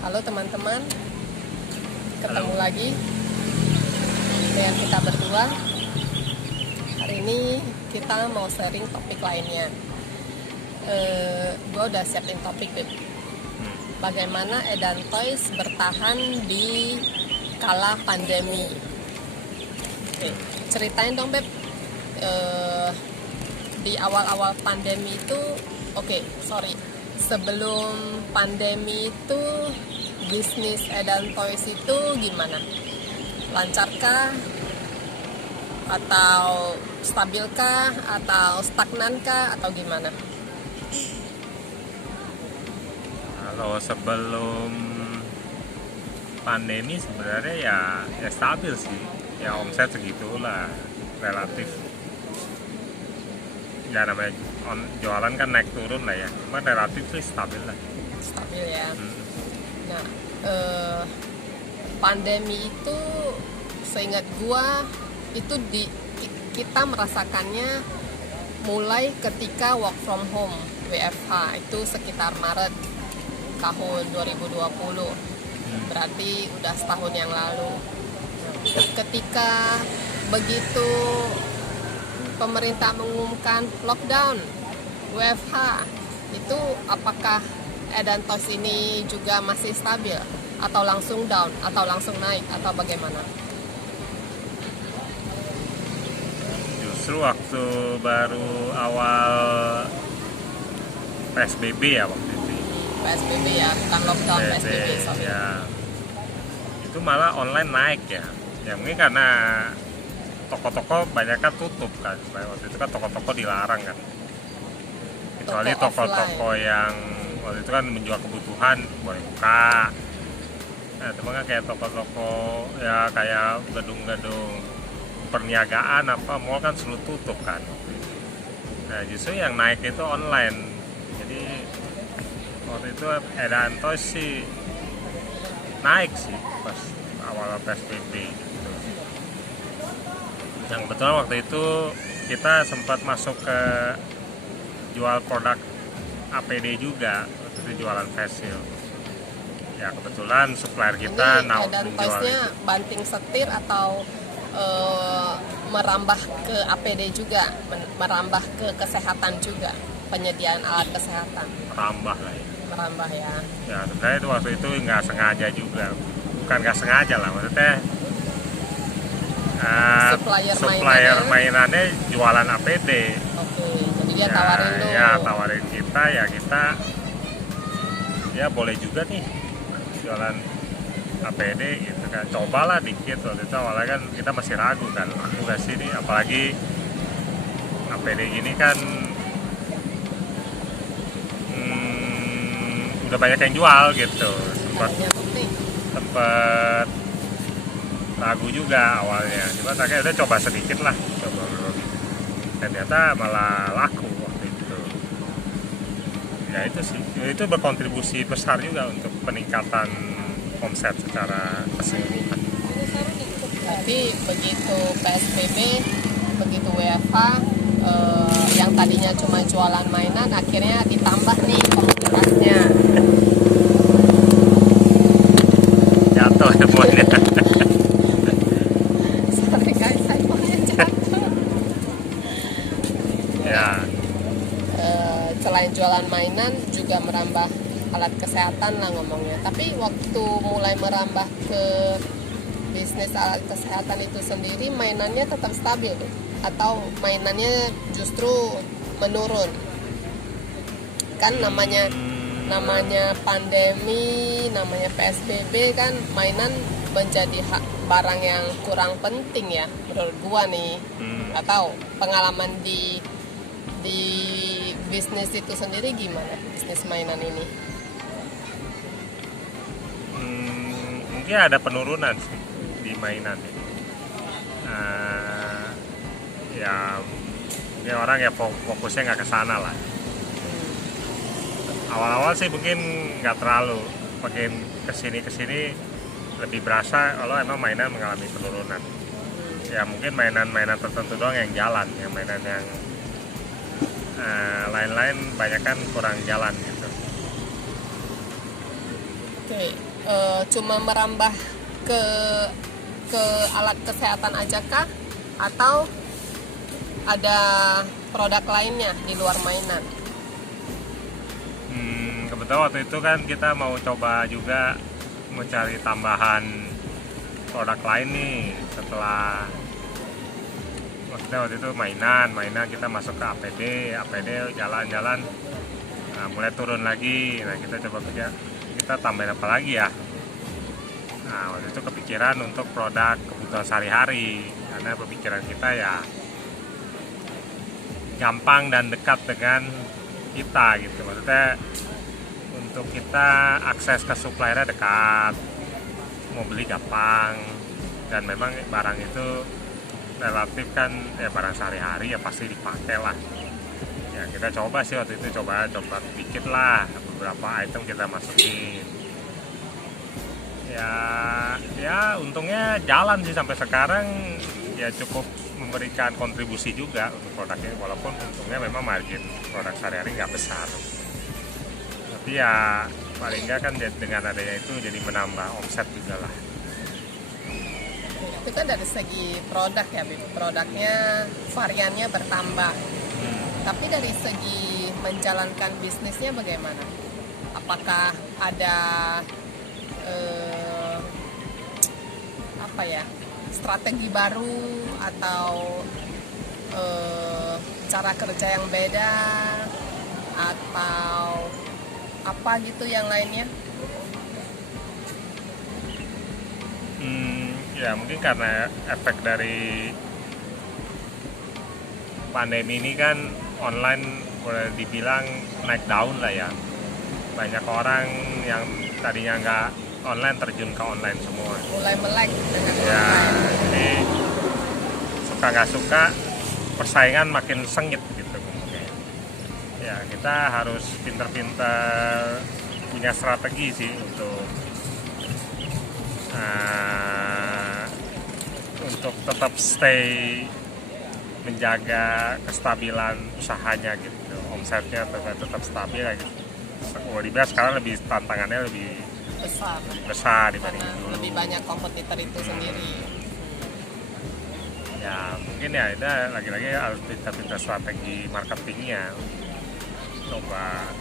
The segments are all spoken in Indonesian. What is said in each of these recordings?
Halo teman-teman, ketemu Halo. lagi dengan kita berdua. Hari ini kita mau sharing topik lainnya. Gue udah siapin topik, Beb. Bagaimana Edan Toys bertahan di kala pandemi. Oke, ceritain dong, Beb. Di awal-awal pandemi itu, sebelum pandemi itu bisnis Edan Toys itu gimana? Lancarkah? Atau stabilkah? Atau stagnankah? Atau gimana? Kalau sebelum pandemi sebenarnya ya stabil sih, ya omset segitulah relatif. Ya namanya jualan kan naik turun lah ya, cuma relatif sih stabil lah. Stabil ya. Nah, pandemi itu seingat gua itu kita merasakannya mulai ketika work from home WFH itu sekitar Maret tahun 2020. Berarti udah setahun yang lalu. Ketika begitu pemerintah mengumumkan lockdown WFH, itu apakah Edan Toys ini juga masih stabil atau langsung down atau langsung naik atau bagaimana? Justru waktu baru awal PSBB ya waktu itu. PSBB ya, bukan lockdown, PSBB, sorry. Ya, itu malah online naik ya. Ya mungkin karena toko-toko banyak kan tutup kan. Waktu itu kan toko-toko dilarang kan. Kecuali toko-toko yang waktu itu kan menjual kebutuhan boleh buka. Nah, cuma kan kayak toko-toko ya kayak gedung-gedung perniagaan apa mall kan selalu tutup kan. Nah, justru yang naik itu online. Jadi waktu itu Edan Toys sih naik sih pas awal PSBB gitu. Yang betul waktu itu kita sempat masuk ke jual produk APD juga, waktu itu jualan face shield. Ya kebetulan supplier kita Edan Toys-nya banting setir atau merambah ke APD juga, merambah ke kesehatan juga, penyediaan alat kesehatan. Merambah lah ya. Merambah ya. Ya sebenarnya itu waktu itu nggak sengaja juga, bukan nggak sengaja lah maksudnya. Supplier mainannya jualan APD. Oke, jadi dia tawarin lo. Ya tawarin kita ya boleh juga nih jualan APD gitu kan, cobalah dikit. Waktu itu awalnya kan kita masih ragu kan, aku gak sih nih, apalagi APD gini kan udah banyak yang jual gitu. Sempet ragu juga awalnya, cuma akhirnya udah coba sedikit lah, coba dulu. Ternyata malah laku waktu itu. Ya itu sih, itu berkontribusi besar juga untuk peningkatan omset secara keseluruhan. Tapi begitu PSBB, begitu WFH, yang tadinya cuma jualan mainan akhirnya ditambah nih komunitasnya. Jatuh semuanya. Sorry guys, iPhone-nya jatuh. Ya. Selain jualan mainan juga merambah alat kesehatan lah ngomongnya. Tapi waktu mulai merambah ke bisnis alat kesehatan itu sendiri, mainannya tetap stabil atau mainannya justru menurun? Kan namanya pandemi, namanya PSBB kan mainan menjadi barang yang kurang penting ya menurut gua nih. Nggak tahu pengalaman di bisnis itu sendiri gimana, bisnis mainan ini? Mungkin ada penurunan sih di mainan ini. Ya mungkin orang ya fokusnya nggak ke sana lah. Awal-awal sih mungkin nggak terlalu, makin kesini lebih berasa kalau emang mainan mengalami penurunan. Ya mungkin mainan-mainan tertentu doang yang jalan, yang mainan yang lain-lain banyak kan kurang jalan gitu. Oke. cuma merambah ke alat kesehatan aja kah, atau ada produk lainnya di luar mainan? Kebetulan waktu itu kan kita mau coba juga mencari tambahan produk lain nih setelah maksudnya waktu itu mainan kita masuk ke APD jalan-jalan, nah, mulai turun lagi. Nah kita coba kerja, kita tambahin apa lagi ya. Nah waktu itu kepikiran untuk produk kebutuhan sehari-hari, karena pemikiran kita ya gampang dan dekat dengan kita gitu. Maksudnya untuk kita akses ke suppliernya dekat, mau beli gampang, dan memang barang itu relatif kan ya barang sehari-hari ya pasti dipakai lah. Ya kita coba sih waktu itu coba dikit lah, beberapa item kita masukin. Ya untungnya jalan sih sampai sekarang, ya cukup memberikan kontribusi juga untuk produknya, walaupun untungnya memang margin produk sehari-hari nggak besar. Tapi ya paling nggak kan dengan adanya itu jadi menambah omset juga lah. Itu kan dari segi produk ya, Bib. Produknya, variannya bertambah. Tapi dari segi menjalankan bisnisnya bagaimana? Apakah ada strategi baru atau cara kerja yang beda atau apa gitu yang lainnya? Ya mungkin karena efek dari pandemi ini kan online boleh dibilang naik daun lah ya. Banyak orang yang tadinya nggak online terjun ke online semua. Mulai melek dengan Ya, online. jadi suka nggak suka persaingan makin sengit gitu kemudian. Ya kita harus pinter-pinter punya strategi sih untuk tetap stay menjaga kestabilan usahanya gitu, omsetnya tetap stabil lah gitu. Kalau dibilang sekarang lebih tantangannya lebih besar dibanding karena dulu. lebih banyak kompetitor itu sendiri. Ya mungkin ya itu lagi-lagi harus pintar-pintar strategi marketingnya, coba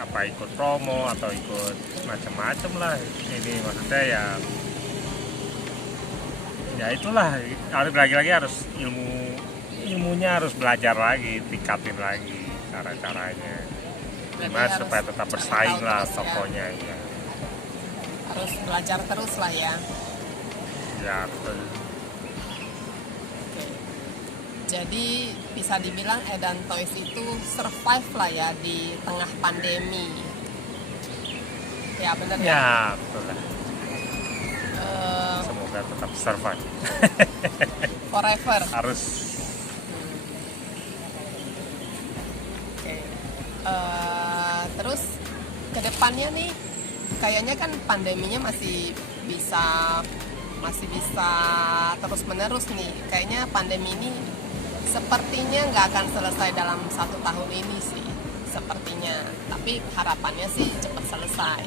apa ikut promo atau ikut macam-macam lah. Ini maksudnya ya itulah, lagi-lagi harus ilmunya harus belajar lagi, tingkatin lagi cara-caranya gimana supaya tetap bersaing lah tokonya ya. Harus belajar terus lah ya. Ya betul. Oke. Jadi bisa dibilang Edan Toys itu survive lah ya di tengah pandemi. Ya benar ya. Ya betul lah. Semoga tetap survive. Forever. Harus. Oke. Terus kedepannya nih, kayaknya kan pandeminya masih bisa terus menerus nih. Kayaknya pandemi ini sepertinya nggak akan selesai dalam 1 tahun ini sih, sepertinya. Tapi harapannya sih cepat selesai.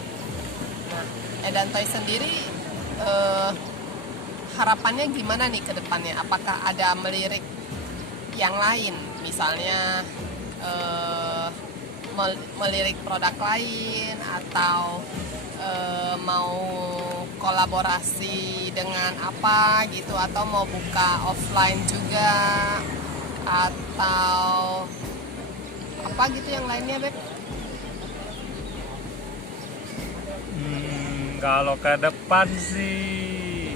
Nah, Edan Toys sendiri harapannya gimana nih ke depannya? Apakah ada melirik yang lain, misalnya melirik produk lain, atau mau kolaborasi dengan apa gitu, atau mau buka offline juga, atau apa gitu yang lainnya, Beb? Kalau ke depan sih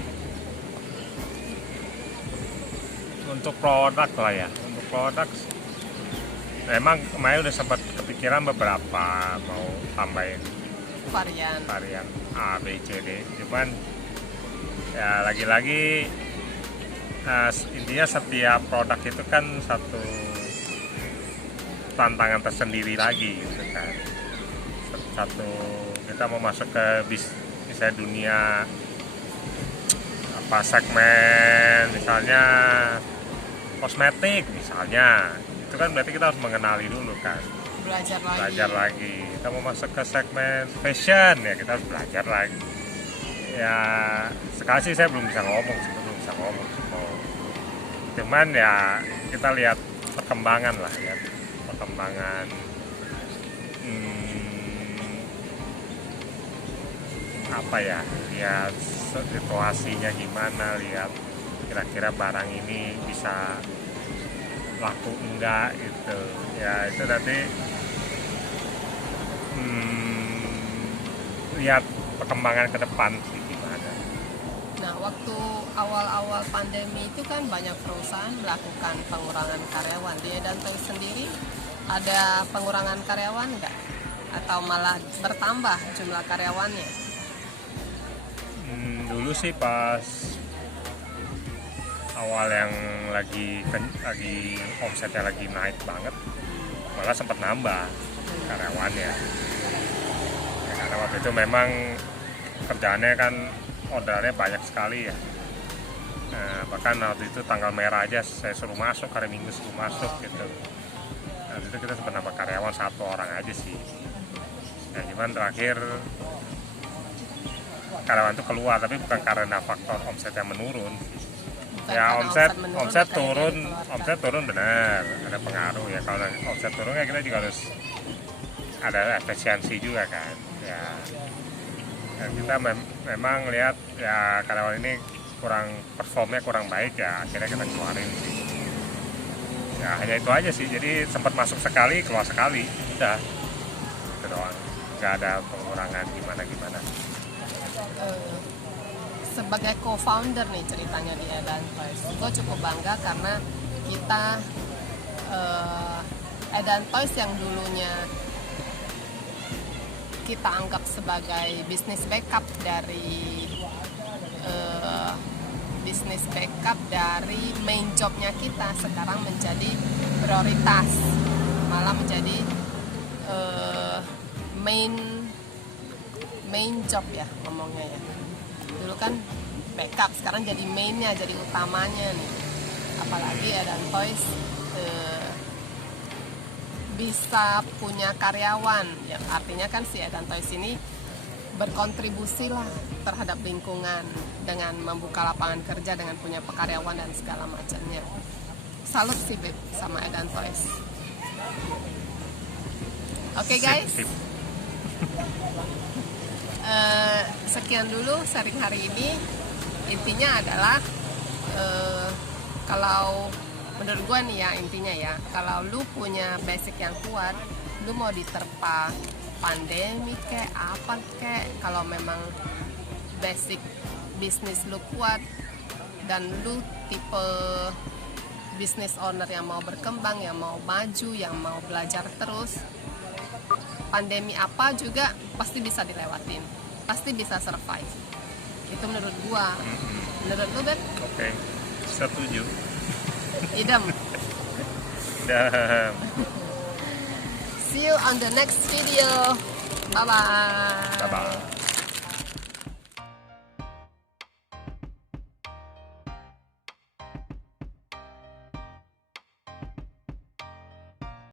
untuk produk lah ya, untuk produk memang kemarin udah sempat kepikiran beberapa mau tambahin Varian. A, B, C, D, cuman ya lagi-lagi intinya setiap produk itu kan satu tantangan tersendiri lagi gitu kan. Satu kita mau masuk ke misalnya dunia apa segmen misalnya kosmetik misalnya, itu kan berarti kita harus mengenali dulu kan, Belajar lagi kita mau masuk ke segmen fashion ya kita harus belajar lagi. ya sekarang sih saya belum bisa ngomong sih, belum bisa ngomong. Cuman ya kita lihat perkembangan lah, ya perkembangan apa ya, lihat situasinya gimana, lihat kira-kira barang ini bisa laku enggak gitu ya, itu nanti lihat perkembangan ke depan sih gimana. Nah, waktu awal-awal pandemi itu kan banyak perusahaan melakukan pengurangan karyawan. Di Edan Toys sendiri ada pengurangan karyawan nggak? Atau malah bertambah jumlah karyawannya? Dulu sih pas awal yang lagi omsetnya lagi naik banget, malah sempat nambah karyawannya. Ya, karena waktu itu memang kerjaannya kan ordernya banyak sekali ya. Nah, bahkan waktu itu tanggal merah aja saya suruh masuk, hari Minggu suruh masuk gitu. Nah, itu kita sempat nambah karyawan 1 orang aja sih. Ya, cuman terakhir karyawan itu keluar, tapi bukan karena faktor omset yang menurun. Bukan Ya karena omset menurun, turun, makanya dia omset turun benar, ada pengaruh ya. Kalau omset turun ya kita juga harus ada efisiensi juga kan. Ya, dan kita memang lihat ya karyawan ini performnya kurang baik, ya akhirnya kita keluarin sih. Ya hanya itu aja sih. Jadi sempat masuk sekali, keluar sekali, udah itu doang. Nggak ada pengurangan gimana. Sebagai co-founder nih ceritanya di Edan Toys, gue cukup bangga karena kita Edan Toys yang dulunya kita anggap sebagai bisnis backup dari main jobnya kita, sekarang menjadi prioritas, malah menjadi main job ya ngomongnya ya. Dulu kan backup, sekarang jadi mainnya, jadi utamanya nih. Apalagi Edan Toys bisa punya karyawan, yang artinya kan si Edan Toys ini berkontribusi lah terhadap lingkungan dengan membuka lapangan kerja, dengan punya karyawan dan segala macamnya. Salut sih Beb sama Edan Toys. Oke guys, sekian dulu sharing hari ini. Intinya adalah kalau menurut gue nih ya, intinya ya, kalau lu punya basic yang kuat, lu mau diterpa pandemi kayak apa kayak, kalau memang basic bisnis lu kuat dan lu tipe business owner yang mau berkembang, yang mau maju, yang mau belajar terus, pandemi apa juga pasti bisa dilewatin, pasti bisa survive. Itu menurut gua. Menurut lu Beb? Oke, setuju. Idem. Dan See you on the next video. Bye bye. bye-bye.